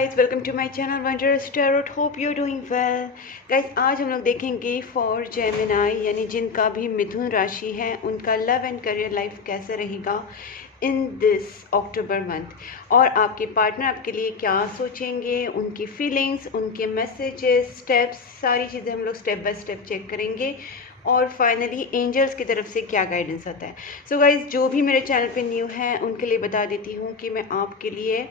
guys, welcome to my channel Wondrous Tarot. Hope you're doing well. Guys, आज हम लोग देखेंगे फॉर जेमिनाई यानी जिनका भी मिथुन राशि है उनका लव एंड करियर लाइफ कैसे रहेगा इन दिस अक्टूबर मंथ, और आपके पार्टनर आपके लिए क्या सोचेंगे, उनकी फीलिंग्स, उनके मैसेजेस, स्टेप्स, सारी चीज़ें हम लोग स्टेप बाय स्टेप चेक करेंगे और फाइनली एंजल्स की तरफ से क्या गाइडेंस आता है। सो गाइज, जो भी मेरे चैनल पे न्यू है उनके लिए बता देती हूँ कि मैं आपके लिए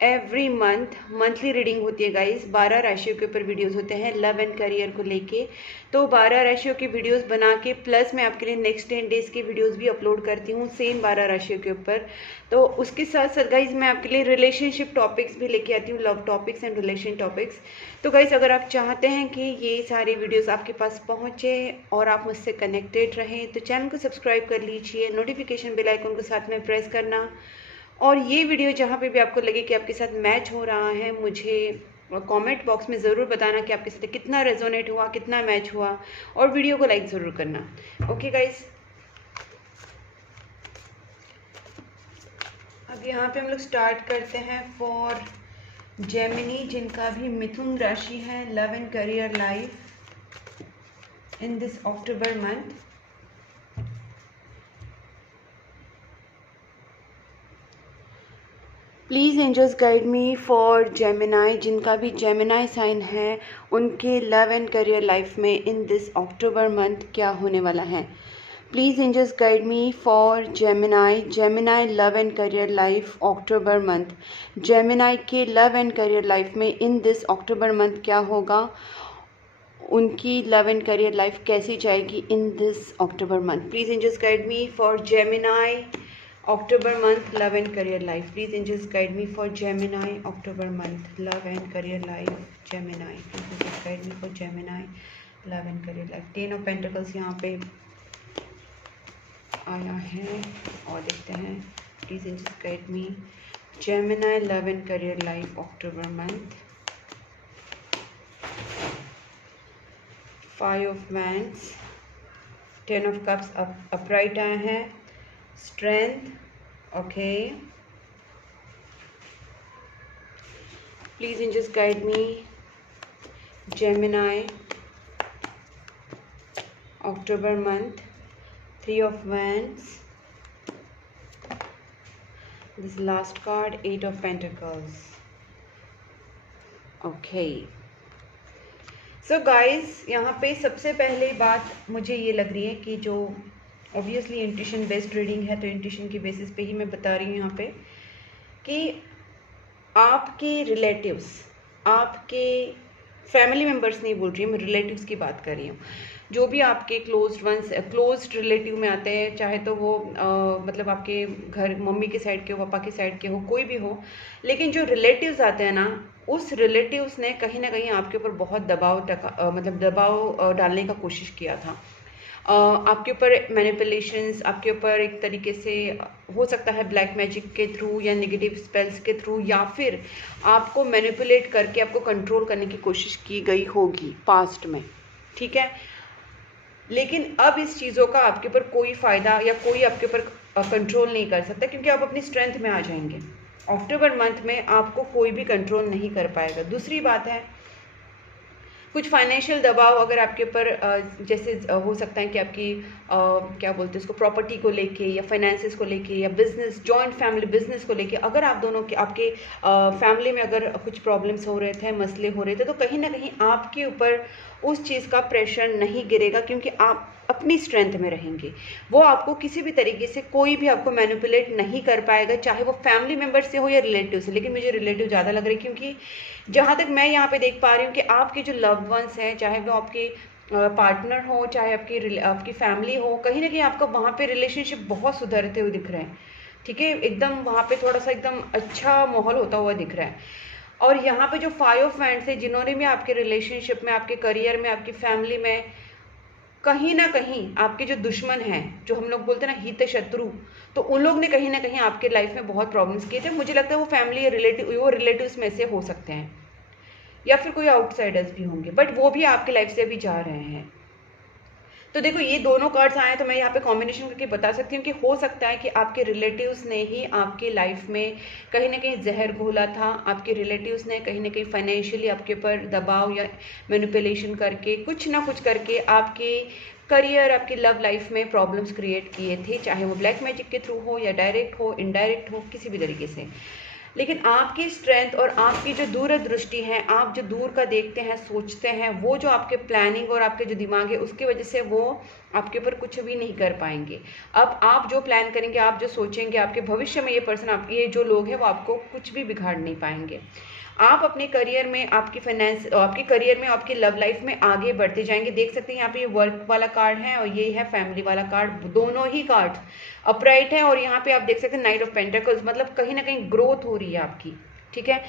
एवरी मंथ मंथली रीडिंग होती है गाइस। 12 राशियों के ऊपर वीडियोस होते हैं लव एंड करियर को लेके। तो 12 राशियों की वीडियोस बना के प्लस मैं आपके लिए नेक्स्ट 10 डेज़ की वीडियोस भी अपलोड करती हूँ सेम 12 राशियों के ऊपर। तो उसके साथ साथ गाइस मैं आपके लिए रिलेशनशिप टॉपिक्स भी लेके आती हूँ, love topics and relation topics. तो गाइस, अगर आप चाहते हैं कि ये सारी वीडियोज़ आपके पास पहुँचे और आप मुझसे कनेक्टेड रहें तो चैनल को सब्सक्राइब कर लीजिए, नोटिफिकेशन बेल आइकन को साथ में प्रेस करना, और ये वीडियो जहाँ पे भी आपको लगे कि आपके साथ मैच हो रहा है मुझे कमेंट बॉक्स में ज़रूर बताना कि आपके साथ कितना रेजोनेट हुआ, कितना मैच हुआ, और वीडियो को लाइक ज़रूर करना। ओके गाइस, अब यहाँ पे हम लोग स्टार्ट करते हैं फॉर जेमिनी जिनका भी मिथुन राशि है, love and career life in this October month. Please angels guide me for Gemini जिनका भी जेमिनाई साइन है उनके लव एंड करियर लाइफ में इन दिस अक्टूबर मंथ क्या होने वाला है। Please angels guide me for Gemini love and career life October month. Gemini के लव एंड करियर लाइफ में इन दिस अक्टूबर मंथ क्या होगा, उनकी लव एंड करियर लाइफ कैसी जाएगी in this October month. Please angels guide me for Gemini October month love and career life. Please angels guide me for Gemini October month love and career life. Gemini, please angels guide me for Gemini love and career life. 10 of Pentacles यहाँ पे आया है और देखते हैं। Please angels guide me Gemini love and career life October month. 5 of Wands, 10 of Cups upright आया है, strength. Okay, please angels guide me Gemini October month. 3 of Wands, this last card 8 of Pentacles. Okay, so guys, यहाँ पे सबसे पहले बात मुझे ये लग रही है कि जो ऑब्वियसली इंट्यूशन बेस्ड रीडिंग है तो इंट्यूशन की बेसिस पे ही मैं बता रही हूँ यहाँ पे कि आपके रिलेटिव्स, आपके फैमिली मेम्बर्स नहीं बोल रही हूँ मैं, रिलेटिव्स की बात कर रही हूँ। जो भी आपके क्लोज्ड रिलेटिव में आते हैं, चाहे तो वो मतलब आपके घर मम्मी के साइड के हो, पापा के साइड के हो, कोई भी हो, लेकिन जो रिलेटिव्स आते हैं ना, उस रिलेटिव्स ने कहीं ना कहीं आपके ऊपर बहुत दबाव डालने का कोशिश किया था। आपके ऊपर मैनिपुलेशंस, आपके ऊपर एक तरीके से हो सकता है ब्लैक मैजिक के थ्रू या नेगेटिव स्पेल्स के थ्रू, या फिर आपको मैनिपुलेट करके आपको कंट्रोल करने की कोशिश की गई होगी पास्ट में, ठीक है। लेकिन अब इस चीज़ों का आपके ऊपर कोई फ़ायदा या कोई आपके ऊपर कंट्रोल नहीं कर सकता, क्योंकि आप अपनी स्ट्रेंथ में आ जाएंगे। अक्टूबर मंथ में आपको कोई भी कंट्रोल नहीं कर पाएगा। दूसरी बात है, कुछ फाइनेंशियल दबाव अगर आपके ऊपर जैसे हो सकता है कि आपकी क्या बोलते हैं उसको, प्रॉपर्टी को लेके या फाइनेंसेस को लेके या बिजनेस, जॉइंट फैमिली बिजनेस को लेके, अगर आप दोनों के आपके फैमिली में अगर कुछ प्रॉब्लम्स हो रहे थे, मसले हो रहे थे, तो कहीं ना कहीं आपके ऊपर उस चीज़ का प्रेशर नहीं गिरेगा, क्योंकि आप अपनी स्ट्रेंथ में रहेंगे। वो आपको किसी भी तरीके से कोई भी आपको मैनिपुलेट नहीं कर पाएगा, चाहे वो फैमिली मेम्बर से हो या रिलेटिव से। लेकिन मुझे रिलेटिव ज़्यादा लग रही है, क्योंकि जहाँ तक मैं यहाँ पे देख पा रही हूँ कि आपके जो लव्ड वंस हैं, चाहे वो आपके पार्टनर हो, चाहे आपकी फैमिली हो, कहीं ना कहीं आपका वहाँ पे रिलेशनशिप बहुत सुधरते हुए दिख रहे हैं, ठीक है। एकदम वहाँ पे थोड़ा सा एकदम अच्छा माहौल होता हुआ दिख रहा है। और यहाँ पे जो 5 ऑफ वैंड्स है, जिन्होंने भी आपके रिलेशनशिप में, आपके करियर में, आपकी फैमिली में कहीं ना कहीं आपके जो दुश्मन हैं, जो हम लोग बोलते हैं ना हित शत्रु, तो उन लोग ने कहीं ना कहीं आपके लाइफ में बहुत प्रॉब्लम्स किए थे। मुझे लगता है वो फैमिली रिलेटिव्स में से हो सकते हैं, या फिर कोई आउटसाइडर्स भी होंगे, बट वो भी आपके लाइफ से अभी जा रहे हैं। तो देखो ये दोनों कार्ड्स आए तो मैं यहाँ पे कॉम्बिनेशन करके बता सकती हूँ कि हो सकता है कि आपके रिलेटिव्स ने ही आपके लाइफ में कहीं ना कहीं जहर घोला था, आपके रिलेटिव्स ने कहीं ना कहीं फाइनेंशियली आपके ऊपर दबाव या मैनिपुलेशन करके कुछ ना कुछ करके आपके करियर, आपकी लव लाइफ में प्रॉब्लम्स क्रिएट किए थे, चाहे वो ब्लैक मैजिक के थ्रू हो या डायरेक्ट हो, इनडायरेक्ट हो, किसी भी तरीके से। लेकिन आपकी स्ट्रेंथ और आपकी जो दूरदृष्टि है, आप जो दूर का देखते हैं, सोचते हैं, वो जो आपके प्लानिंग और आपके जो दिमाग है उसकी वजह से वो आपके ऊपर कुछ भी नहीं कर पाएंगे। अब आप जो प्लान करेंगे, आप जो सोचेंगे, आपके भविष्य में ये पर्सन, आपके ये जो लोग हैं वो आपको कुछ भी बिगाड़ नहीं पाएंगे। आप अपने करियर में, आपकी फाइनेंस, आपके करियर में, आपकी लव लाइफ में आगे बढ़ते जाएंगे। देख सकते हैं यहाँ पे ये वर्क वाला कार्ड है और ये है फैमिली वाला कार्ड, दोनों ही कार्ड अपराइट है। और यहाँ पे आप देख सकते हैं नाइट ऑफ पेंटिकल्स, मतलब कहीं ना कहीं ग्रोथ हो रही है आपकी। ठीक है,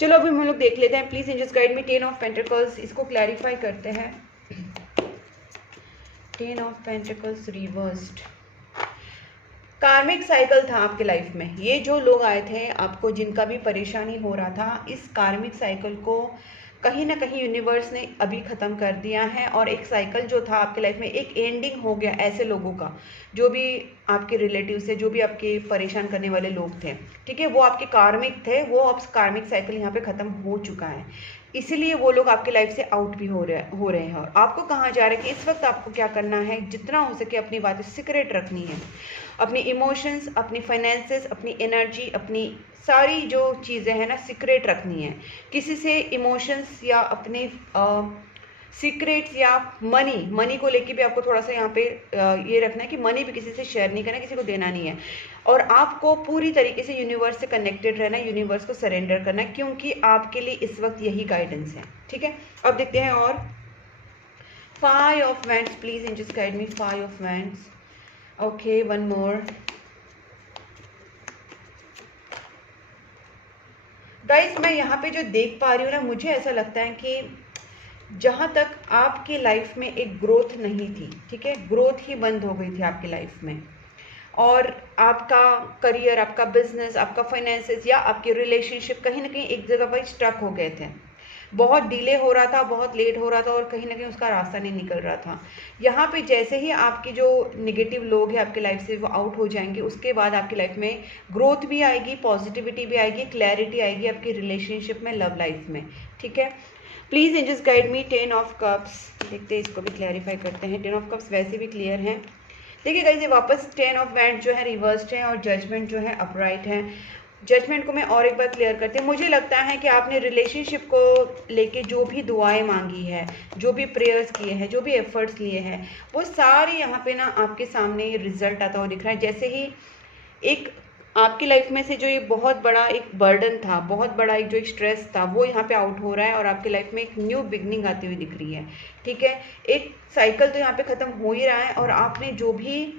चलो अभी हम लोग देख लेते हैं। Please angels guide me 10 of pentacles, इसको क्लैरिफाई करते हैं। 10 of pentacles reversed, karmic cycle था आपके लाइफ में। ये जो लोग आए थे आपको, जिनका भी परेशानी हो रहा था, इस कार्मिक साइकिल को कहीं ना कहीं यूनिवर्स ने अभी ख़त्म कर दिया है। और एक साइकिल जो था आपके लाइफ में, एक एंडिंग हो गया ऐसे लोगों का, जो भी आपके रिलेटिव से, जो भी आपके परेशान करने वाले लोग थे, ठीक है, वो आपके कार्मिक थे, वो अब कार्मिक साइकिल यहाँ पे ख़त्म हो चुका है। इसीलिए वो लोग आपके लाइफ से आउट भी हो रहे हैं। और आपको कहाँ जा रहा है कि इस वक्त आपको क्या करना है, जितना हो सके अपनी बातें सीक्रेट रखनी है। अपनी इमोशंस, अपनी फाइनेंसेस, अपनी एनर्जी, अपनी सारी जो चीज़ें हैं ना, सीक्रेट रखनी है। किसी से इमोशंस या अपने सीक्रेट्स या मनी को लेके भी आपको थोड़ा सा यहाँ पे ये रखना है कि मनी भी किसी से शेयर नहीं करना, किसी को देना नहीं है। और आपको पूरी तरीके से यूनिवर्स से कनेक्टेड रहना है, यूनिवर्स को सरेंडर करना है, क्योंकि आपके लिए इस वक्त यही गाइडेंस है। ठीक है, अब देखते हैं। और 5 of wands, please angels guide me 5 of wands. Okay, one more guys. मैं यहाँ पे जो देख पा रही हूँ ना, मुझे ऐसा लगता है कि जहाँ तक आपकी लाइफ में एक ग्रोथ नहीं थी, ठीक है, ग्रोथ ही बंद हो गई थी आपकी लाइफ में, और आपका करियर, आपका बिजनेस, आपका फाइनेंसेस या आपके रिलेशनशिप कहीं ना कहीं एक जगह पर स्टक हो गए थे। बहुत डिले हो रहा था, बहुत लेट हो रहा था, और कहीं ना कहीं उसका रास्ता नहीं निकल रहा था। यहाँ पे जैसे ही आपकी जो निगेटिव लोग हैं आपकी लाइफ से वो आउट हो जाएंगे, उसके बाद आपकी लाइफ में ग्रोथ भी आएगी, पॉजिटिविटी भी आएगी, क्लैरिटी आएगी आपकी रिलेशनशिप में, लव लाइफ में। ठीक है, please angels guide me 10 of cups. देखते हैं, इसको भी क्लैरिफाई करते हैं। 10 ऑफ कप्स वैसे भी क्लियर हैं। देखिए गाइस, ये वापस 10 ऑफ वैंड्स जो है रिवर्स्ड है, और जजमेंट जो है अपराइट है। जजमेंट को मैं और एक बार क्लियर करती हूँ। मुझे लगता है कि आपने रिलेशनशिप को लेके जो भी दुआएं मांगी है, जो भी प्रेयर्स किए हैं, जो भी एफर्ट्स लिए हैं, वो सारे यहाँ पे ना आपके सामने रिजल्ट आता हुआ दिख रहा है। जैसे ही एक आपकी लाइफ में से जो ये बहुत बड़ा एक बर्डन था, बहुत बड़ा एक जो एक स्ट्रेस था, वो यहाँ पे आउट हो रहा है, और आपकी लाइफ में एक न्यू बिगनिंग आती हुई दिख रही है। ठीक है, एक साइकिल तो यहाँ पे ख़त्म हो ही रहा है। और आपने जो भी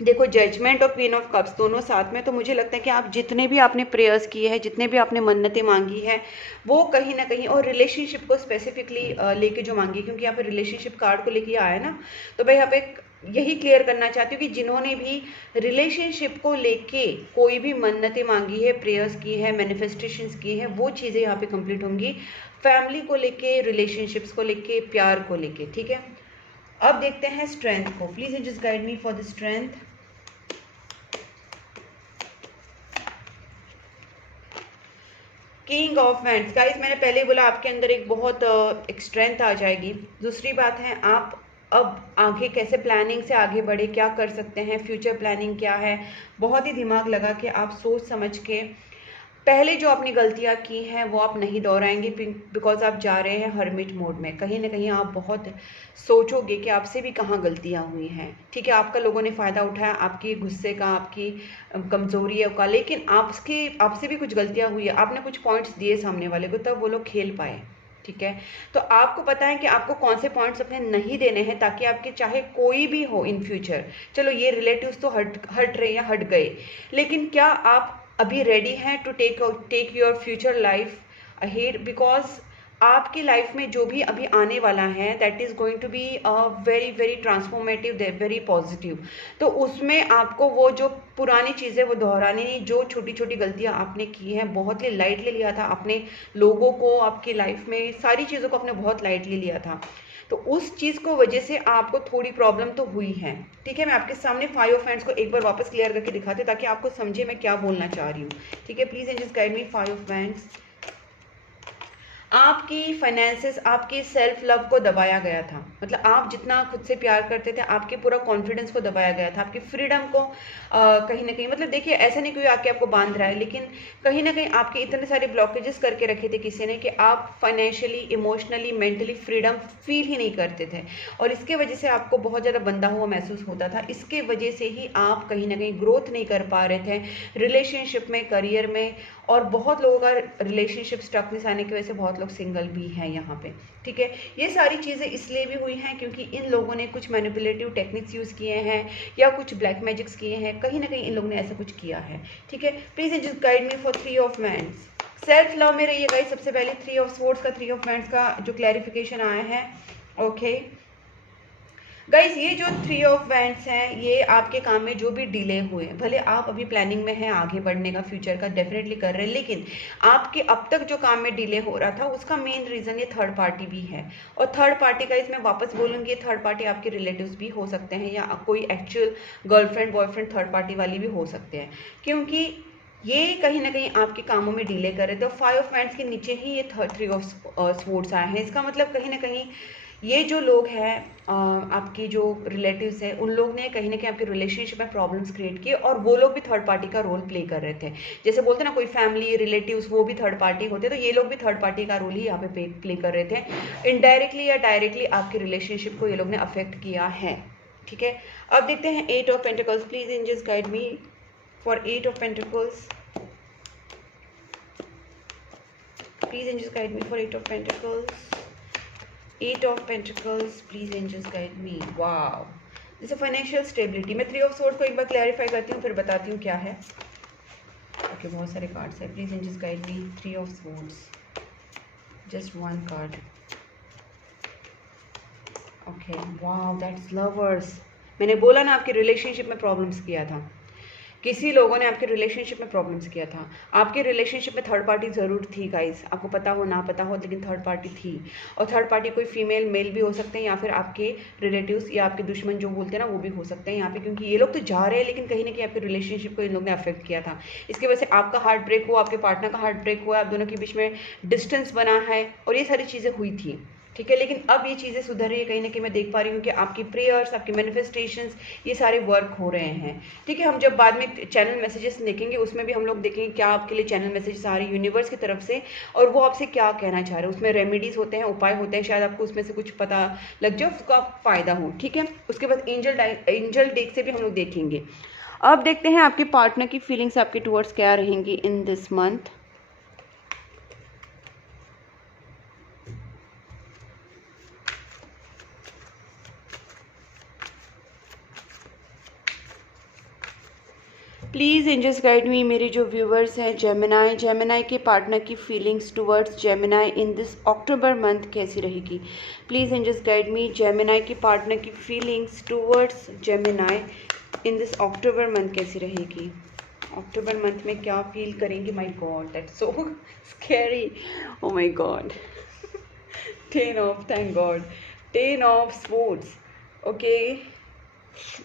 देखो, जजमेंट और क्वीन ऑफ कप्स दोनों साथ में, तो मुझे लगता है कि आप जितने भी आपने प्रेयर्स किए हैं, जितने भी आपने मन्नतें मांगी है, वो कहीं ना कहीं, और रिलेशनशिप को स्पेसिफिकली लेके जो मांगी, क्योंकि यहाँ पे रिलेशनशिप कार्ड को लेके आया ना, तो मैं यहाँ पे यही क्लियर करना चाहती हूँ कि जिन्होंने भी रिलेशनशिप को लेके कोई भी मन्नतें मांगी है, प्रेयर्स की है, मैनिफेस्टेशंस की है, वो चीज़ें यहाँ पे कंप्लीट होंगी। फैमिली को लेके, रिलेशनशिप्स को लेके, प्यार को लेके। ठीक है, अब देखते हैं स्ट्रेंथ को। Please just guide me for the strength. King of wands. Guys, मैंने पहले ही बोला आपके अंदर एक बहुत एक स्ट्रेंथ आ जाएगी। दूसरी बात है, आप अब आगे कैसे प्लानिंग से आगे बढ़े, क्या कर सकते हैं, फ्यूचर प्लानिंग क्या है, बहुत ही दिमाग लगा के आप सोच समझ के पहले जो आपने गलतियां की हैं वो आप नहीं दोहराएंगे, बिकॉज आप जा रहे हैं हर्मिट मोड में। कहीं ना कहीं आप बहुत सोचोगे कि आपसे भी कहाँ गलतियां हुई हैं। ठीक है, आपका लोगों ने फ़ायदा उठाया आपकी गुस्से का, आपकी कमज़ोरियों का, लेकिन आपसे भी कुछ गलतियां हुई है। आपने कुछ पॉइंट्स दिए सामने वाले को, तब वो लोग खेल पाए। ठीक है, तो आपको पता है कि आपको कौन से पॉइंट्स अपने नहीं देने हैं, ताकि आपके चाहे कोई भी हो इन फ्यूचर, चलो ये रिलेटिव्स तो हट रहे या हट गए, लेकिन क्या आप अभी रेडी हैं to take your future life ahead, because आपकी लाइफ में जो भी अभी आने वाला है that is going to be very very transformative, very positive. तो उसमें आपको वो जो पुरानी चीज़ें वो दोहरानी नहीं। जो छोटी छोटी गलतियां आपने की हैं, बहुत ही लाइटली लिया था अपने लोगों को, आपकी लाइफ में सारी चीज़ों को आपने बहुत लाइटली लिया था। तो उस चीज़ को वजह से आपको थोड़ी प्रॉब्लम तो हुई है। ठीक है, मैं आपके सामने 5 ऑफेंस को एक बार वापस क्लियर करके दिखाती हूँ ताकि आपको समझे मैं क्या बोलना चाह रही हूँ। ठीक है, please just guide me 5 offence. आपकी फाइनेंसेस, आपकी सेल्फ लव को दबाया गया था, मतलब आप जितना खुद से प्यार करते थे, आपके पूरा कॉन्फिडेंस को दबाया गया था, आपकी फ्रीडम को कहीं ना कहीं, मतलब देखिए ऐसा नहीं कोई आके आपको बांध रहा है, लेकिन कहीं ना कहीं आपके इतने सारे ब्लॉकेजेस करके रखे थे किसी ने कि आप financially, emotionally, mentally freedom feel ही नहीं करते थे, और इसके वजह से आपको बहुत ज़्यादा बंधा हुआ महसूस होता था। इसके वजह से ही आप कहीं ना कहीं ग्रोथ नहीं कर पा रहे थे रिलेशनशिप में, करियर में, और बहुत लोगों का रिलेशनशिप स्टकनेस आने की वजह से बहुत लोग सिंगल भी हैं यहाँ पे। ठीक है, ये सारी चीज़ें इसलिए भी हुई हैं क्योंकि इन लोगों ने कुछ मैनिपुलेटिव टेक्निक्स यूज़ किए हैं या कुछ ब्लैक मैजिक्स किए हैं, कहीं ना कहीं इन लोगों ने ऐसा कुछ किया है। ठीक है, please just guide me for 3 of wands. Self love में रहिए गाइस। सबसे पहले 3 ऑफ स्वॉर्ड्स का, 3 ऑफ वैंड्स का जो क्लैरिफिकेशन आया है। ओके गाइस, ये जो 3 ऑफ वैंड्स हैं, ये आपके काम में जो भी डिले हुए, भले आप अभी प्लानिंग में हैं आगे बढ़ने का, फ्यूचर का डेफिनेटली कर रहे हैं, लेकिन आपके अब तक जो काम में डिले हो रहा था उसका मेन रीज़न ये थर्ड पार्टी भी है। और थर्ड पार्टी का इसमें वापस बोलूँगी, थर्ड पार्टी आपके रिलेटिव्स भी हो सकते हैं या कोई actual girlfriend boyfriend third party वाली भी हो सकते हैं, क्योंकि ये कहीं ना कहीं आपके कामों में डिले कर रहे थे। तो 5 ऑफ वैंड्स के नीचे ही ये 3 ऑफ स्वॉर्ड्स आए हैं। इसका मतलब कहीं ना कहीं ये जो लोग हैं, आपकी जो रिलेटिव्स हैं, उन लोग ने कहीं ना कहीं आपके रिलेशनशिप में प्रॉब्लम्स क्रिएट किए, और वो लोग भी थर्ड पार्टी का रोल प्ले कर रहे थे। जैसे बोलते हैं ना, कोई फैमिली रिलेटिव्स वो भी थर्ड पार्टी होते, तो ये लोग भी थर्ड पार्टी का रोल ही यहाँ पे प्ले कर रहे थे। इनडायरेक्टली या डायरेक्टली आपके रिलेशनशिप को ये लोग ने अफेक्ट किया है। ठीक है, अब देखते हैं 8 of pentacles. Please angels guide me for 8 of pentacles. Please angels guide me for 8 of pentacles. 8 of Pentacles, please angels guide me. Wow, this is financial stability. मैं 3 of Swords को एक बार क्लैरिफाई करती हूँ, फिर बताती हूँ क्या है। ओके, बहुत सारे कार्ड्स हैं। Please angels guide me. 3 of Swords, just one card. Okay, wow, that's lovers. मैंने बोला ना आपके रिलेशनशिप में प्रॉब्लम्स किया था, किसी लोगों ने आपके रिलेशनशिप में प्रॉब्लम्स किया था। आपके रिलेशनशिप में थर्ड पार्टी ज़रूर थी गाइस, आपको पता हो ना पता हो, लेकिन थर्ड पार्टी थी। और थर्ड पार्टी कोई फीमेल मेल भी हो सकते हैं, या फिर आपके रिलेटिव्स या आपके दुश्मन जो बोलते हैं ना, वो भी हो सकते हैं यहाँ पे, क्योंकि ये लोग तो जा रहे हैं लेकिन कहीं ना कहीं आपके रिलेशनशिप को इन लोगों ने अफेक्ट किया था। इसकी वजह से आपका हार्ट ब्रेक हुआ, आपके पार्टनर का हार्ट ब्रेक हुआ, आप दोनों के बीच में डिस्टेंस बना है, और ये सारी चीज़ें हुई थी। ठीक है, लेकिन अब ये चीज़ें सुधर रही है, कहीं ना कहीं मैं देख पा रही हूँ कि आपकी प्रेयर्स, आपकी मैनिफेस्टेशंस, ये सारे वर्क हो रहे हैं। ठीक है, हम जब बाद में चैनल मैसेजेस देखेंगे उसमें भी हम लोग देखेंगे क्या आपके लिए चैनल मैसेजेस आ रहे हैं यूनिवर्स की तरफ से, और वो आपसे क्या कहना चाह रहे हैं। उसमें रेमेडीज होते हैं, उपाय होते हैं, शायद आपको उसमें से कुछ पता लग जाए, उसका फ़ायदा हो। ठीक है, उसके बाद एंजल डेक से भी हम लोग देखेंगे। अब देखते हैं आपके पार्टनर की फीलिंग्स आपके टुवर्ड्स क्या रहेंगी in this month. Please angels guide me. मेरे जो व्यूवर्स हैं जेमिनाई के पार्टनर की feelings towards Gemini in this October month कैसी रहेगी। Please angels guide me. Gemini की पार्टनर की feelings towards Gemini in this October month कैसी रहेगी। अक्टूबर मंथ में क्या फील करेंगे। My god, that's so scary. Oh my god. 10 of, thank god, 10 of swords. Okay,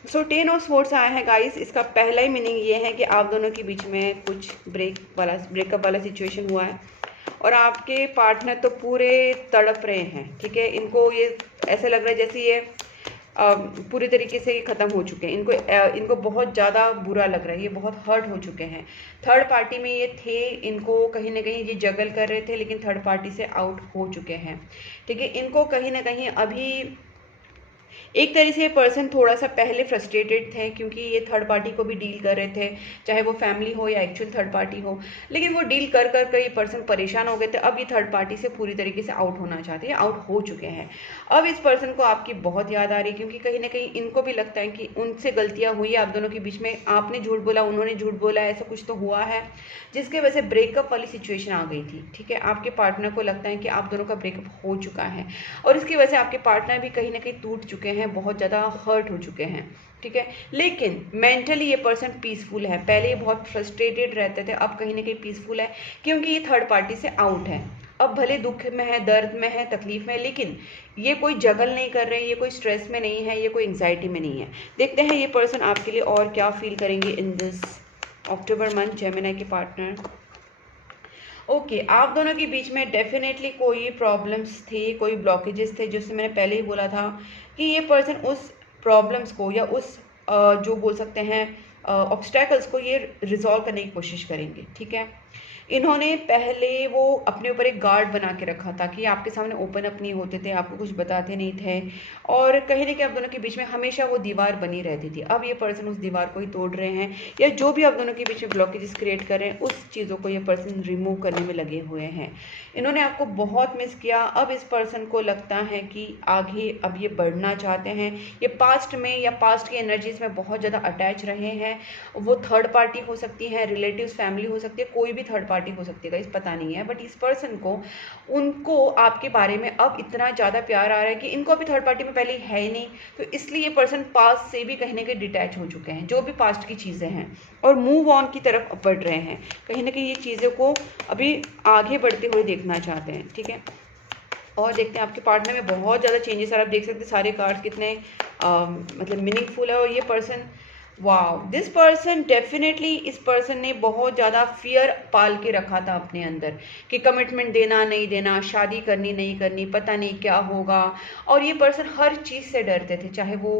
so 10 of swords आया है guys. इसका पहला ही मीनिंग ये है कि आप दोनों के बीच में कुछ ब्रेकअप वाला सिचुएशन हुआ है, और आपके पार्टनर तो पूरे तड़प रहे हैं। ठीक है, इनको ये ऐसा लग रहा है जैसे ये पूरी तरीके से ख़त्म हो चुके हैं। इनको बहुत ज़्यादा बुरा लग रहा है, ये बहुत हर्ट हो चुके हैं। थर्ड पार्टी में ये थे, इनको कहीं ना कहीं ये जगल कर रहे थे, लेकिन थर्ड पार्टी से आउट हो चुके हैं। ठीक है, इनको कहीं ना कहीं अभी एक तरह से ये पर्सन थोड़ा सा पहले फ्रस्ट्रेटेड थे, क्योंकि ये थर्ड पार्टी को भी डील कर रहे थे, चाहे वो फैमिली हो या एक्चुअल थर्ड पार्टी हो, लेकिन वो डील कर कर ये पर्सन परेशान हो गए थे। अब ये थर्ड पार्टी से पूरी तरीके से आउट होना चाहते हैं, आउट हो चुके हैं। अब इस पर्सन को आपकी बहुत याद आ रही है, क्योंकि कहीं ना कहीं इनको भी लगता है कि उनसे गलतियाँ हुई है आप दोनों के बीच में, आपने झूठ बोला, उन्होंने झूठ बोला, ऐसा कुछ तो हुआ है जिसके वजह से ब्रेकअप वाली सिचुएशन आ गई थी। ठीक है, आपके पार्टनर को लगता है कि आप दोनों का ब्रेकअप हो चुका है, और इसकी वजह से आपके पार्टनर भी कहीं ना कहीं टूट चुके हैं, बहुत ज़्यादा हर्ट हो चुके हैं। ठीक है, लेकिन मेंटली ये पर्सन पीसफुल है। पहले ये बहुत फ्रस्ट्रेटेड रहते थे, अब कहीं ना कहीं पीसफुल है, क्योंकि ये थर्ड पार्टी से आउट है। अब भले दुख में है, दर्द में है, तकलीफ में है, लेकिन ये कोई जगल नहीं कर रहे हैं, ये कोई स्ट्रेस में नहीं है, ये कोई एंग्जाइटी में नहीं है। देखते हैं ये पर्सन आपके लिए और क्या फील करेंगे इन दिस अक्टूबर मंथ, जेमिनी के पार्टनर। ओके, आप दोनों के बीच में डेफिनेटली कोई प्रॉब्लम्स थे, कोई ब्लॉकेजेस थे, जिससे मैंने पहले ही बोला था कि ये पर्सन उस प्रॉब्लम्स को या उस जो बोल सकते हैं ऑब्स्टैकल्स को ये रिजॉल्व करने की कोशिश करेंगे। ठीक है, इन्होंने पहले वो अपने ऊपर एक गार्ड बना के रखा था कि आपके सामने ओपन अप नहीं होते थे, आपको कुछ बताते नहीं थे, और कहीं ना कहीं आप दोनों के बीच में हमेशा वो दीवार बनी रहती थी। अब ये पर्सन उस दीवार को ही तोड़ रहे हैं, या जो भी आप दोनों के बीच में ब्लॉकेजेस क्रिएट कर रहे हैं उस चीज़ों को ये पर्सन रिमूव करने में लगे हुए हैं। इन्होंने आपको बहुत मिस किया। अब इस पर्सन को लगता है कि आगे अब ये बढ़ना चाहते हैं। ये पास्ट में या पास्ट की एनर्जीज में बहुत ज़्यादा अटैच रहे हैं। वो थर्ड पार्टी हो सकती है, रिलेटिव्स, फैमिली हो सकती है, कोई भी थर्ड पार्टी हो सकती है, इस पता नहीं है, बट इस पर्सन को उनको आपके बारे में अब इतना ज़्यादा प्यार आ रहा है कि इनको अभी थर्ड पार्टी में पहले है ही नहीं, तो इसलिए ये पर्सन पास्ट से भी कहीं ना कहीं डिटैच हो चुके हैं, जो भी पास्ट की चीज़ें हैं, और मूव ऑन की तरफ बढ़ रहे हैं। कहीं ना कहीं ये चीज़ों को अभी आगे बढ़ते हुए देखना चाहते हैं। ठीक है, और देखते हैं आपके पार्टनर में बहुत ज़्यादा चेंजेस आ रहा है। आप देख सकते हैं सारे कार्ड्स कितने मतलब मीनिंगफुल है। और ये person, wow, this person definitely, इस पर्सन ने बहुत ज़्यादा फियर पाल के रखा था अपने अंदर कि कमिटमेंट देना नहीं देना, शादी करनी नहीं करनी, पता नहीं क्या होगा। और ये पर्सन हर चीज़ से डरते थे, चाहे वो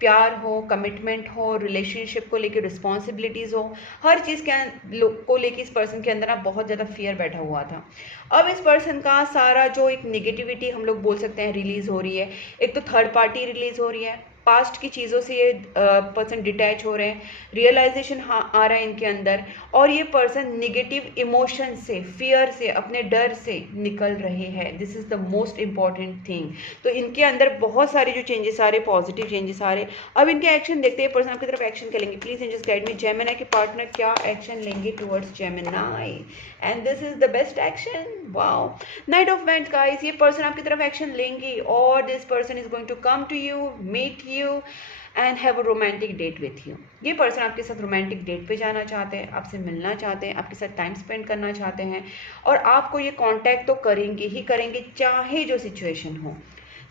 प्यार हो, कमिटमेंट हो, रिलेशनशिप को लेके रिस्पॉन्सिबिलिटीज़ हो, हर चीज़ के को लेके इस पर्सन के अंदर ना बहुत ज़्यादा फियर बैठा हुआ था। अब इस पर्सन का सारा जो एक नेगेटिविटी हम लोग बोल सकते हैं रिलीज़ हो रही है। एक तो थर्ड पार्टी रिलीज़ हो रही है, पास्ट की चीज़ों से ये पर्सन डिटैच हो रहे हैं, रियलाइजेशन आ रहा है इनके अंदर, और ये पर्सन निगेटिव इमोशन से, फियर से, अपने डर से निकल रहे हैं। This is the most important thing. तो इनके अंदर बहुत सारे जो चेंजेस आ रहे, पॉजिटिव चेंजेस आ रहे। अब इनके एक्शन देखते हैं, पर्सन आपकी तरफ एक्शन क्या लेंगे। Please angels guide me, Gemini के पार्टनर क्या एक्शन लेंगे towards Gemini, and this is the best action. Wow, knight of wands guys, ये पर्सन आपकी तरफ एक्शन लेंगे, और this person is going to come to you, meet you and have a romantic date with you. ये person आपके साथ romantic date पे जाना चाहते हैं, आपसे मिलना चाहते हैं, आपके साथ टाइम स्पेंड करना चाहते हैं, और आपको ये कांटेक्ट तो करेंगे ही करेंगे, चाहे जो सिचुएशन हो।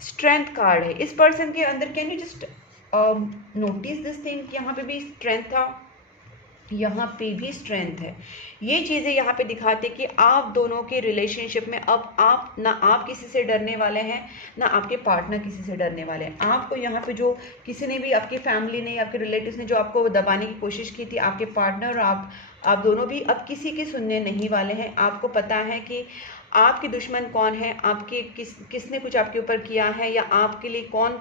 स्ट्रेंथ कार्ड है इस पर्सन के अंदर। Can you just notice this thing, यहाँ पे भी स्ट्रेंथ था, यहाँ पे भी स्ट्रेंथ है। ये चीज़ें यहाँ पे दिखाते कि आप दोनों के रिलेशनशिप में अब आप ना आप किसी से डरने वाले हैं, ना आपके पार्टनर किसी से डरने वाले हैं। आपको यहाँ पे जो किसी ने भी, आपकी फैमिली ने, आपके रिलेटिव्स ने जो आपको दबाने की कोशिश की थी, आपके पार्टनर और आप दोनों भी अब किसी के सुनने नहीं वाले हैं। आपको पता है कि आपके दुश्मन कौन है, आपके किसने कुछ आपके ऊपर किया है, या आपके लिए कौन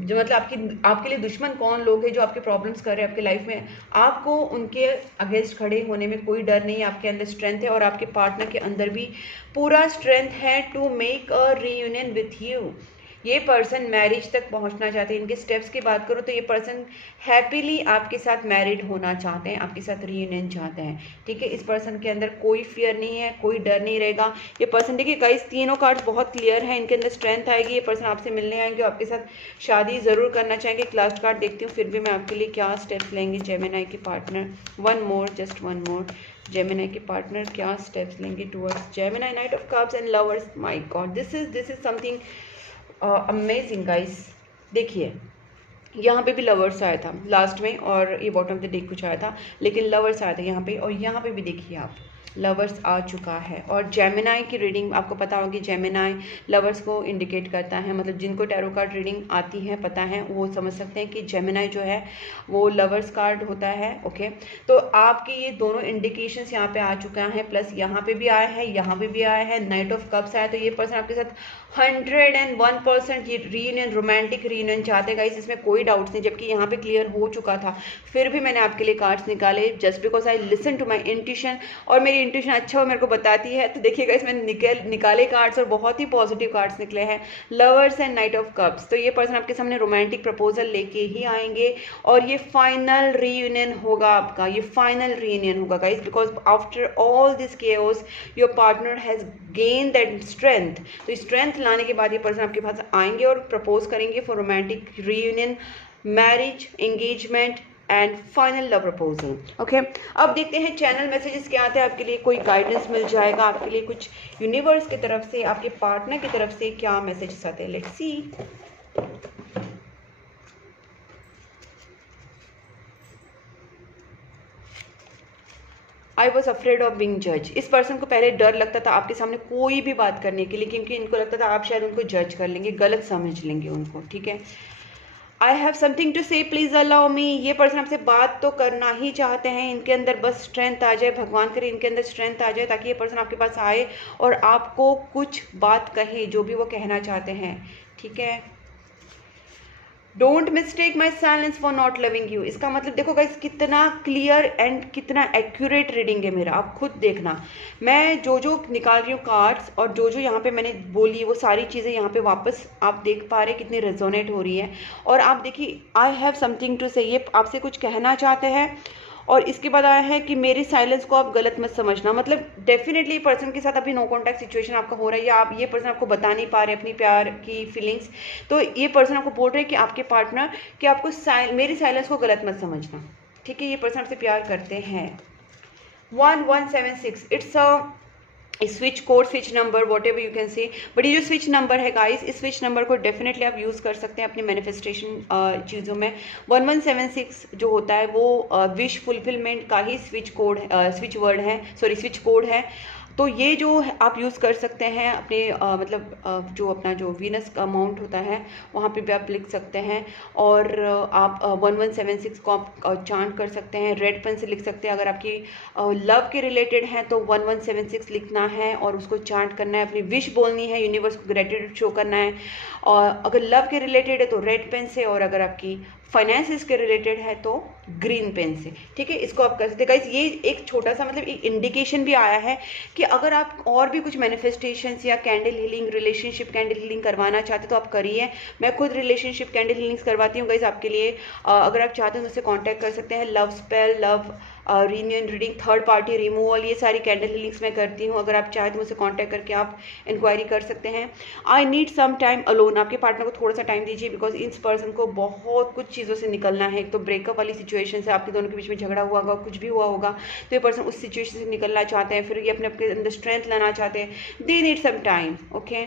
जो मतलब आपके लिए दुश्मन कौन लोग हैं जो आपके प्रॉब्लम्स कर रहे हैं आपके लाइफ में। आपको उनके अगेंस्ट खड़े होने में कोई डर नहीं है, आपके अंदर स्ट्रेंथ है, और आपके पार्टनर के अंदर भी पूरा स्ट्रेंथ है to make a reunion with you. ये पर्सन मैरिज तक पहुंचना चाहते हैं। इनके स्टेप्स की बात करूं तो ये पर्सन हैप्पीली आपके साथ मैरिड होना चाहते हैं, आपके साथ रीयूनियन चाहते हैं। ठीक है, इस पर्सन के अंदर कोई फियर नहीं है, कोई डर नहीं रहेगा। ये पर्सन, देखिए गाइस, तीनों कार्ड्स बहुत क्लियर हैं, इनके अंदर स्ट्रेंथ आएगी। ये पर्सन आपसे मिलने आएंगे, आपके साथ शादी ज़रूर करना चाहेंगे। एक लास्ट कार्ड देखती हूँ फिर भी मैं आपके लिए क्या स्टेप्स लेंगे जेमिनी के partner. One more, just one more. Gemini के पार्टनर क्या स्टेप्स लेंगे towards Gemini, night of cups and lovers. My God, this is something amazing guys. देखिए, यहाँ पे भी लवर्स आया था लास्ट में, और ये बॉटम पे देख कुछ आया था, लेकिन लवर्स आया था यहाँ पे, और यहाँ पे भी देखिए आप लवर्स आ चुका है। और जेमिनी की रीडिंग आपको पता होगी, जेमिनी लवर्स को इंडिकेट करता है, मतलब जिनको टैरो कार्ड रीडिंग आती है, पता है, वो समझ सकते हैं कि जेमिनी जो है वो लवर्स कार्ड होता है। ओके, तो आपके ये दोनों इंडिकेशंस यहाँ पे आ चुका है, प्लस यहाँ पे भी आया है, यहाँ पे भी आया है, नाइट ऑफ कप्स आया। तो ये पर्सन आपके साथ 101% ये रीयूनियन, रोमांटिक रीयूनियन चाहते हैं गाइस, इसमें कोई डाउट्स नहीं। जबकि यहाँ पे क्लियर हो चुका था, फिर भी मैंने आपके लिए कार्ड्स निकाले, just because I listen to my intuition, और मेरी इंट्यूशन अच्छा हो मेरे को बताती है। तो देखिएगा, इसमें निकाले कार्ड्स और बहुत ही पॉजिटिव कार्ड्स निकले हैं, lovers and night of cups. तो ये पर्सन आपके सामने रोमांटिक प्रपोजल लेके ही आएंगे, और ये फाइनल रीयूनियन होगा आपका, ये फाइनल रीयूनियन होगा guys, because after all this chaos your partner has gain that strength. तो स्ट्रेंथ लाने के बाद ये पर्सन आपके पास आएंगे और प्रपोज करेंगे for romantic reunion, marriage, engagement, and final love proposal. Okay, अब देखते हैं चैनल मैसेजेस क्या आते हैं आपके लिए। कोई गाइडेंस मिल जाएगा आपके लिए, कुछ यूनिवर्स की तरफ से, आपके पार्टनर की तरफ से क्या मैसेजेस आते हैं। Let's see. I was afraid of being जज। इस पर्सन को पहले डर लगता था आपके सामने कोई भी बात करने के लिए, क्योंकि इनको लगता था आप शायद उनको जज कर लेंगे, गलत समझ लेंगे उनको। ठीक है, आई हैव समथिंग टू से प्लीज अलाउ मी। ये पर्सन आपसे बात तो करना ही चाहते हैं, इनके अंदर बस स्ट्रेंथ आ जाए, भगवान करे इनके अंदर स्ट्रेंथ आ जाए ताकि ये पर्सन आपके पास आए और आपको कुछ बात कहे जो भी वो कहना चाहते हैं। ठीक है, don't mistake my silence for not loving you. इसका मतलब देखो गाइस कितना क्लियर एंड कितना एक्यूरेट रीडिंग है मेरा, आप खुद देखना। मैं जो जो निकाल रही हूँ कार्ड्स और जो जो यहाँ पे मैंने बोली वो सारी चीज़ें यहाँ पे वापस आप देख पा रहे कितनी रेजोनेट हो रही है। और आप देखिए आई हैव समथिंग टू से, ये आपसे कुछ कहना चाहते हैं। और इसके बाद आया है कि मेरे साइलेंस को आप गलत मत समझना। मतलब डेफिनेटली पर्सन के साथ अभी नो कॉन्टैक्ट सिचुएशन आपका हो रहा है, या आप ये पर्सन आपको बता नहीं पा रहे अपनी प्यार की फीलिंग्स, तो ये पर्सन आपको बोल रहे हैं कि आपके पार्टनर कि आपको मेरी साइलेंस को गलत मत समझना। ठीक है, ये पर्सन आपसे प्यार करते हैं। 1176 it's a switch code, switch number, what ever you can say. But ये जो स्विच नंबर है गाइस, इस स्विच नंबर को डेफिनेटली आप यूज़ कर सकते हैं अपनी मैनिफेस्टेशन चीज़ों में। 1176 जो होता है वो विश फुलफिलमेंट का ही स्विच कोड, स्विच वर्ड है, सॉरी स्विच कोड है। तो ये जो आप यूज़ कर सकते हैं अपने मतलब जो अपना जो वीनस का अमाउंट होता है वहाँ पे भी आप लिख सकते हैं। और आप 1176 को आप चांट कर सकते हैं, रेड पेन से लिख सकते हैं। अगर आपकी लव के रिलेटेड है तो 1176 लिखना है और उसको चांट करना है, अपनी विश बोलनी है, यूनिवर्स को ग्रेटिट्यूड शो करना है। और अगर लव के रिलेटेड है तो रेड पेन से, और अगर आपकी फाइनेंसिस के रिलेटेड है तो ग्रीन पेन से। ठीक है, इसको आप कर सकते हैं गाइस। ये एक छोटा सा मतलब एक इंडिकेशन भी आया है कि अगर आप और भी कुछ मैनिफेस्टेशंस या candle healing, relationship candle healing करवाना चाहते तो आप करिए। मैं खुद रिलेशनशिप कैंडल हीलिंग्स करवाती हूँ गाइस आपके लिए। अगर आप चाहते हैं मुझसे कांटेक्ट कर सकते हैं। Love spell, love reunion reading, third party removal, ये सारी कैंडल हीलिंग्स मैं करती हूँ। अगर आप चाहें तो मुझसे कांटेक्ट करके आप इंक्वायरी कर सकते हैं। I need some time alone. आपके पार्टनर को थोड़ा सा टाइम दीजिए, बिकॉज इस पर्सन को बहुत कुछ चीज़ों से निकलना है। एक तो ब्रेकअप वाली सिचुएशन से आपके दोनों के बीच में झगड़ा हुआ होगा, कुछ भी हुआ होगा, तो ये पर्सन उस सिचुएशन से निकलना चाहते हैं, फिर ये अपने अपने अंदर स्ट्रेंथ लाना चाहते हैं। They need some time. Okay,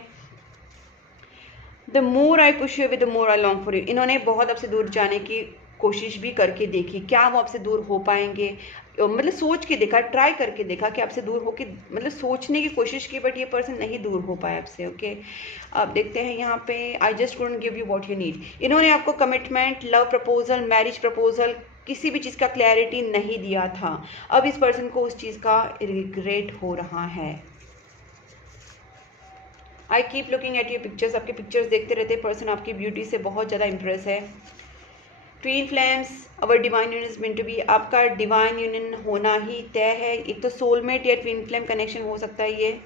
the more I push you away the more I long for you. इन्होंने बहुत आपसे दूर जाने की कोशिश भी करके देखी, क्या वो आपसे दूर हो पाएंगे, मतलब सोच के देखा, ट्राई करके देखा कि आपसे दूर हो के, मतलब सोचने की कोशिश की, बट ये पर्सन नहीं दूर हो पाया आपसे। ओके, अब देखते हैं यहाँ पे I just couldn't give you what you need. इन्होंने आपको commitment, love proposal, marriage proposal, किसी भी चीज़ का क्लैरिटी नहीं दिया था। अब इस पर्सन को उस चीज़ का रिग्रेट हो रहा है। I keep looking at your pictures. आपके पिक्चर्स देखते रहते पर्सन आपकी ब्यूटी से बहुत ज़्यादा इंप्रेस है। Twin flames, our divine union is meant to be. आपका डिवाइन यूनियन होना ही तय है। एक तो सोलमेट या ट्विन फ्लेम कनेक्शन हो सकता है ये।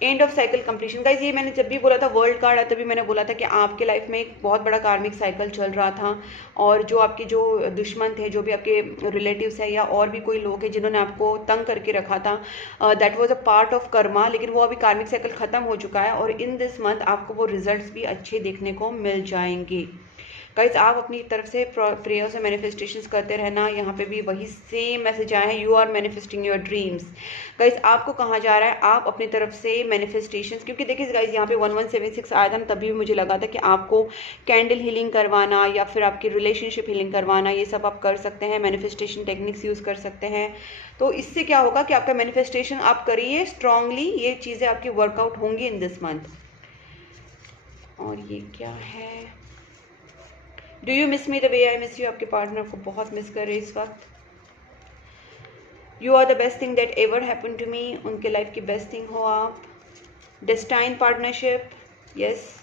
End of cycle completion guys, ये मैंने जब भी बोला था वर्ल्ड कार्ड है तभी मैंने बोला था कि आपके लाइफ में एक बहुत बड़ा कार्मिक साइकिल चल रहा था, और जो आपके जो दुश्मन थे, जो भी आपके रिलेटिव्स हैं या और भी कोई लोग हैं जिन्होंने आपको तंग करके रखा था, that was a part of Karma. लेकिन वो अभी कार्मिक साइकिल खत्म हो चुका है और इन दिस मंथ आपको वो रिजल्ट्स भी अच्छे देखने को मिल जाएंगे। गाइज, आप अपनी तरफ से प्रेयर्स और मैनिफेस्टेशंस करते रहना। यहाँ पे भी वही सेम मैसेज आया है, you are manifesting your dreams. Guys, आपको कहा जा रहा है आप अपनी तरफ से मैनिफेस्टेशंस, क्योंकि देखिए गाइज यहाँ पे 1176 आया था ना, तभी मुझे लगा था कि आपको कैंडल हीलिंग करवाना या फिर आपकी रिलेशनशिप हीलिंग करवाना, ये सब आप कर सकते हैं, मैनिफेस्टेशन टेक्निक्स यूज़ कर सकते हैं। तो इससे क्या होगा कि आपका मैनिफेस्टेशन आप करिए स्ट्रांगली, ये चीज़ें आपकी वर्कआउट होंगी इन दिस मंथ। और ये क्या है, do you miss me the way I miss you. आपके पार्टनर को बहुत मिस कर रहे इस वक्त। You are the best thing that ever happen to me. उनके लाइफ की बेस्ट थिंग हो आप। Destine partnership, yes.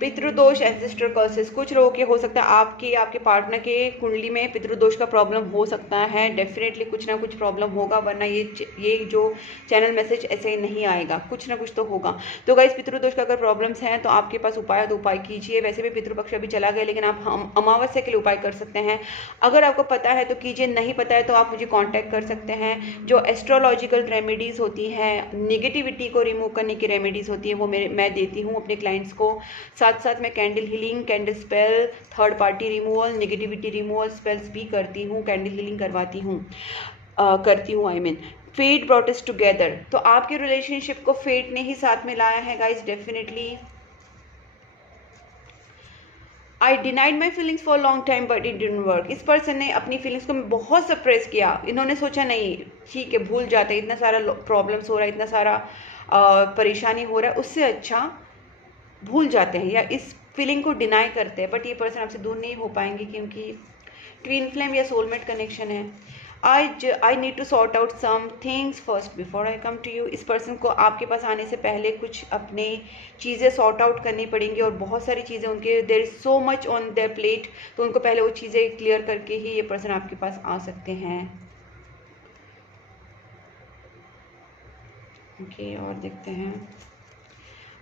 पितृदोष, एंसेस्टर कर्सेस, कुछ लोगों के हो सकता है आपके पार्टनर के कुंडली में पितृदोष का प्रॉब्लम हो सकता है। डेफिनेटली कुछ ना कुछ प्रॉब्लम होगा, वरना ये जो चैनल मैसेज ऐसे नहीं आएगा, कुछ ना कुछ तो होगा। तो गाइस, पितृदोष का अगर प्रॉब्लम्स हैं तो आपके पास उपाय है तो उपाय कीजिए। वैसे भी पितृपक्ष अभी चला गया, लेकिन आप अमावस्या के लिए उपाय कर सकते हैं। अगर आपको पता है तो कीजिए, नहीं पता है तो आप मुझे कॉन्टैक्ट कर सकते हैं। जो एस्ट्रोलॉजिकल रेमेडीज़ होती हैं, निगेटिविटी को रिमूव करने की रेमेडीज़ होती है, वो मैं देती हूँ अपने क्लाइंट्स को। साथ साथ साथ मैं candle healing, candle spell, third party removal, negativity removal spells भी करती हूँ, कैंडल हीलिंग करवाती हूँ, I mean fate brought us together. तो आपके रिलेशनशिप को फेट ने ही साथ में लाया है guys, definitely. I denied my feelings for long time but it didn't work. इस पर्सन ने अपनी फीलिंग्स को बहुत सप्रेस किया। इन्होंने सोचा नहीं ठीक है भूल जाते, इतना सारा प्रॉब्लम्स हो रहा है, इतना सारा परेशानी हो रहा है, उससे अच्छा भूल जाते हैं या इस फीलिंग को डिनाई करते हैं। बट ये पर्सन आपसे दूर नहीं हो पाएंगे क्योंकि ट्विन फ्लेम या सोलमेट कनेक्शन है। I need to sort out some things first before I come to you. इस पर्सन को आपके पास आने से पहले कुछ अपने चीज़ें सॉर्ट आउट करनी पड़ेंगी और बहुत सारी चीज़ें उनके there is so much on their plate, तो उनको पहले वो चीज़ें क्लियर करके ही ये पर्सन आपके पास आ सकते हैं। ओके और देखते हैं।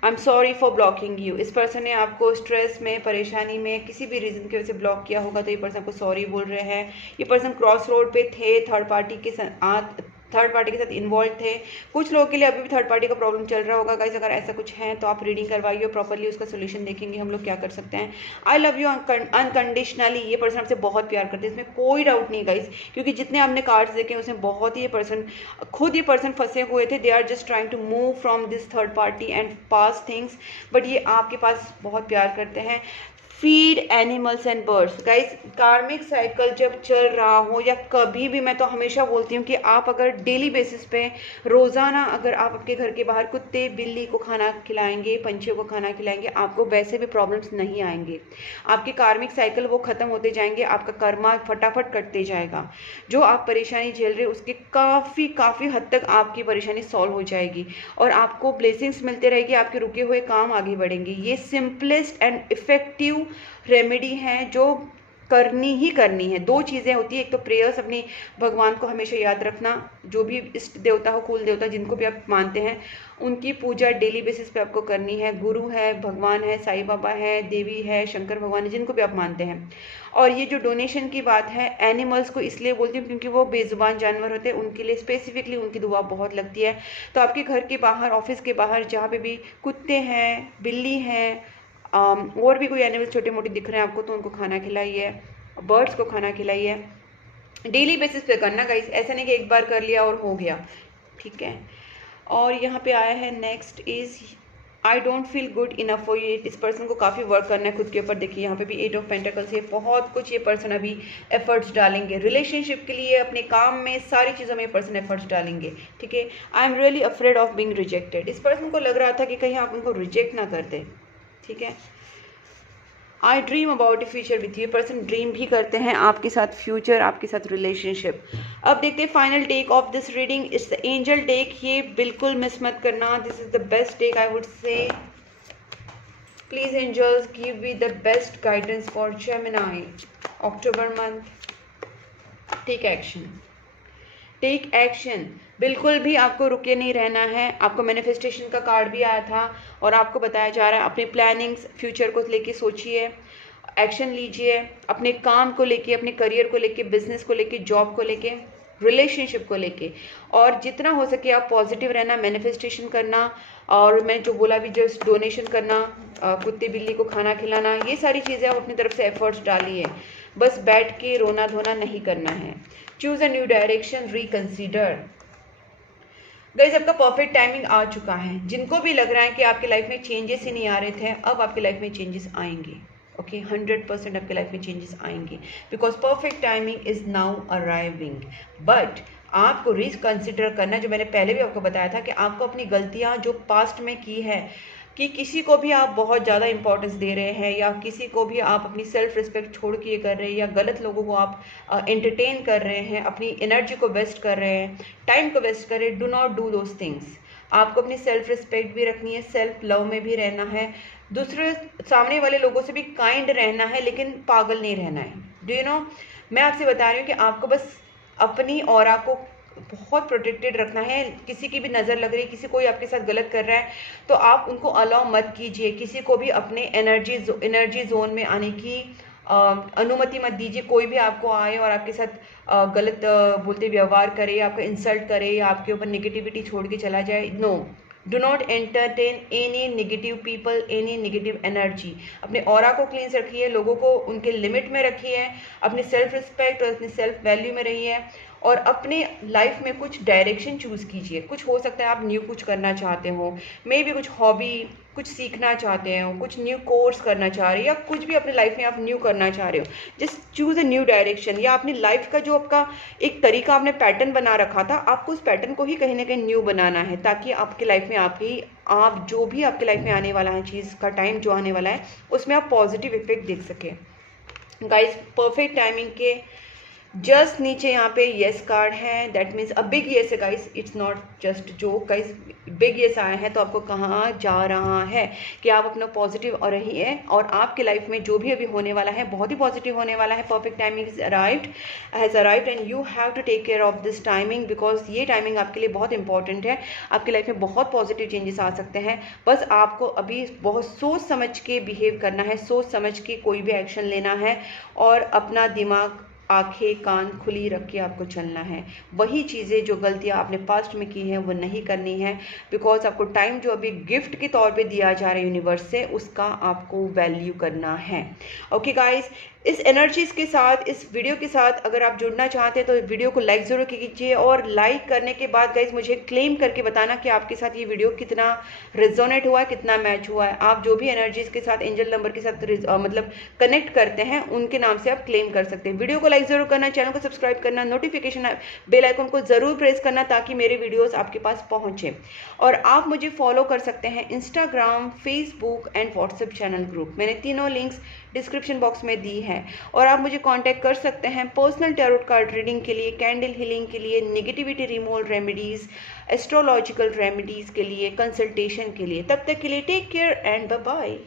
I am sorry for blocking you. इस पर्सन ने आपको स्ट्रेस में, परेशानी में, किसी भी रीज़न की वजह से ब्लॉक किया होगा, तो ये पर्सन को सॉरी बोल रहे हैं। ये पर्सन क्रॉस रोड पे थे, थर्ड पार्टी के साथ इन्वॉल्व थे। कुछ लोगों के लिए अभी भी थर्ड पार्टी का प्रॉब्लम चल रहा होगा गाइस। अगर ऐसा कुछ है तो आप रीडिंग करवाइए, प्रॉपरली उसका सोल्यूशन देखेंगे हम लोग क्या कर सकते हैं। I love you unconditionally. ये पर्सन आपसे बहुत प्यार करते हैं, इसमें कोई डाउट नहीं गाइस, क्योंकि जितने आपने कार्ड्स देखे उसमें बहुत ही ये पर्सन फंसे हुए थे। They are just trying to move from this third party and pass things, but ये आपके पास बहुत प्यार करते हैं। Feed animals and birds. Guys karmic cycle जब चल रहा हो या कभी भी, मैं तो हमेशा बोलती हूँ कि आप अगर डेली बेसिस पे रोज़ाना अगर आप आपके घर के बाहर कुत्ते बिल्ली को खाना खिलाएंगे, पंछियों को खाना खिलाएंगे, आपको वैसे भी प्रॉब्लम्स नहीं आएंगे। आपके कार्मिक साइकिल वो ख़त्म होते जाएंगे, आपका कर्मा फटाफट कटते जाएगा। जो आप परेशानी झेल रहे उसके काफ़ी हद तक आपकी परेशानी सॉल्व हो जाएगी और आपको ब्लेसिंग्स मिलते रहेगी, आपके रुके हुए काम आगे बढ़ेंगे। ये सिंपलेस्ट एंड इफेक्टिव रेमेडी है जो करनी ही करनी है। दो चीज़ें होती है, एक तो प्रेयर्स, अपने भगवान को हमेशा याद रखना, जो भी इष्ट देवता हो, कुल देवता जिनको भी आप मानते हैं उनकी पूजा डेली बेसिस पे आपको करनी है। गुरु है, भगवान है, साईं बाबा है, देवी है, शंकर भगवान है, जिनको भी आप मानते हैं। और ये जो डोनेशन की बात है, एनिमल्स को इसलिए बोलती हूँ क्योंकि वो बेजुबान जानवर होते हैं, उनके लिए स्पेसिफिकली उनकी दुआ बहुत लगती है। तो आपके घर के बाहर, ऑफिस के बाहर, जहाँ पे भी कुत्ते हैं, बिल्ली हैं, और भी कोई एनिमल छोटे मोटे दिख रहे हैं आपको, तो उनको खाना खिलाइए, बर्ड्स को खाना खिलाइए। डेली बेसिस पे करना गाइस, ऐसा नहीं कि एक बार कर लिया और हो गया, ठीक है। और यहाँ पे आया है next is I don't feel good enough for you. इस पर्सन को काफ़ी वर्क करना है खुद के ऊपर। देखिए यहाँ पे भी 8 ऑफ पेंटिकल्स है, बहुत कुछ ये पर्सन अभी एफर्ट्स डालेंगे रिलेशनशिप के लिए, अपने काम में, सारी चीज़ों में ये पर्सन एफर्ट्स डालेंगे, ठीक है। I am really afraid of being rejected. इस पर्सन को लग रहा था कि कहीं आप उनको रिजेक्ट ना कर दे, ठीक है। आई dream about A future with you. Person dream भी करते हैं आपके साथ फ्यूचर, आपके साथ रिलेशनशिप। अब देखते हैं final take of this reading, it's the angel take. ये बिल्कुल मिस मत करना, this is the best take I would say. Please angels give me the best guidance for Gemini October month. Take action, take action. बिल्कुल भी आपको रुके नहीं रहना है। आपको मैनिफेस्टेशन का कार्ड भी आया था और आपको बताया जा रहा है अपने प्लानिंग्स, फ्यूचर को लेके सोचिए, एक्शन लीजिए, अपने काम को लेके, अपने करियर को लेके, बिजनेस को लेके, जॉब को लेके, रिलेशनशिप को लेके। और जितना हो सके आप पॉजिटिव रहना, मैनिफेस्टेशन करना, और मैं जो बोला भी जस्ट डोनेशन करना, कुत्ते बिल्ली को खाना खिलाना, ये सारी चीज़ें आप अपनी तरफ से एफर्ट्स डालिए। बस बैठ के रोना धोना नहीं करना है। Choose a new direction, reconsider. Guys आपका परफेक्ट टाइमिंग आ चुका है। जिनको भी लग रहा है कि आपके लाइफ में चेंजेस ही नहीं आ रहे थे, अब आपके लाइफ में चेंजेस आएंगे। ओके 100% आपके लाइफ में चेंजेस आएंगे, because perfect timing is now arriving. But आपको रिकंसिडर करना, जो मैंने पहले भी आपको बताया था कि आपको अपनी गलतियां जो पास्ट में की है, कि किसी को भी आप बहुत ज़्यादा इंपॉर्टेंस दे रहे हैं या किसी को भी आप अपनी सेल्फ रिस्पेक्ट छोड़ के कर रहे हैं या गलत लोगों को आप एंटरटेन कर रहे हैं, अपनी एनर्जी को वेस्ट कर रहे हैं, टाइम को वेस्ट कर रहे हैं, do not do those things. आपको अपनी सेल्फ रिस्पेक्ट भी रखनी है, सेल्फ लव में भी रहना है, दूसरे सामने वाले लोगों से भी काइंड रहना है, लेकिन पागल नहीं रहना है। डू यू नो, मैं आपसे बता रही हूँ कि आपको बस अपनी ऑरा को बहुत प्रोटेक्टेड रखना है। किसी की भी नज़र लग रही है, किसी कोई आपके साथ गलत कर रहा है, तो आप उनको अलाउ मत कीजिए। किसी को भी अपने एनर्जी जोन में आने की अनुमति मत दीजिए। कोई भी आपको आए और आपके साथ गलत बोलते व्यवहार करे, आपका इंसल्ट करे या आपके ऊपर नेगेटिविटी छोड़ के चला जाए, no, do not entertain any negative people, any negative energy. अपने ऑरा को क्लींस रखिए, लोगों को उनके लिमिट में रखिए, अपनी सेल्फ रिस्पेक्ट और अपनी सेल्फ वैल्यू में रहिए, और अपने लाइफ में कुछ डायरेक्शन चूज़ कीजिए। कुछ हो सकता है आप न्यू कुछ करना चाहते हो, मे भी कुछ हॉबी, कुछ सीखना चाहते हो, कुछ न्यू कोर्स करना चाह रहे हो, या कुछ भी अपनी लाइफ में आप न्यू करना चाह रहे हो। Just choose a new direction, या अपनी लाइफ का जो आपका एक तरीका आपने पैटर्न बना रखा था, आपको उस पैटर्न को ही कहीं ना कहीं न्यू बनाना है, ताकि आपके लाइफ में आप जो भी आपके लाइफ में आने वाला है चीज़ का टाइम जो आने वाला है उसमें आप पॉजिटिव इफेक्ट देख सकें। गाइस, परफेक्ट टाइमिंग के जस्ट नीचे यहाँ पे येस कार्ड है, that means a big yes है guys, it's not just joke guys. Big yes आया है तो आपको कहाँ जा रहा है कि आप अपना पॉजिटिव और रहिए, और आपके लाइफ में जो भी अभी होने वाला है बहुत ही पॉजिटिव होने वाला है। Perfect timing has arrived and you have to take care of this timing, because ये टाइमिंग आपके लिए बहुत इंपॉर्टेंट है। आपकी लाइफ में बहुत पॉजिटिव चेंजेस आ सकते हैं, बस आपको अभी बहुत सोच समझ के बिहेव करना है, सोच समझ के कोई भी एक्शन लेना है, और अपना दिमाग, आंखें कान खुली रख के आपको चलना है। वही चीज़ें जो गलतियां आपने पास्ट में की हैं वो नहीं करनी है, बिकॉज आपको टाइम जो अभी गिफ्ट के तौर पे दिया जा रहा है यूनिवर्स से, उसका आपको वैल्यू करना है। ओके गाइस, इस एनर्जीज के साथ, इस वीडियो के साथ अगर आप जुड़ना चाहते हैं तो वीडियो को लाइक ज़रूर कीजिए, और लाइक करने के बाद गाइस मुझे क्लेम करके बताना कि आपके साथ ये वीडियो कितना रिजोनेट हुआ है, कितना मैच हुआ है। आप जो भी एनर्जीज के साथ, एंजल नंबर के साथ मतलब कनेक्ट करते हैं, उनके नाम से आप क्लेम कर सकते हैं। वीडियो को लाइक ज़रूर करना, चैनल को सब्सक्राइब करना, नोटिफिकेशन बेल आइकन को ज़रूर प्रेस करना, ताकि मेरे वीडियोज़ आपके पास पहुँचे। और आप मुझे फॉलो कर सकते हैं Instagram, Facebook and WhatsApp channel group, मैंने तीनों लिंक्स डिस्क्रिप्शन बॉक्स में दी है। और आप मुझे कांटेक्ट कर सकते हैं पर्सनल टैरोट कार्ड रीडिंग के लिए, कैंडल हीलिंग के लिए, negativity removal remedies, astrological remedies के लिए, कंसल्टेशन के लिए। तब तक के लिए take care and bye bye.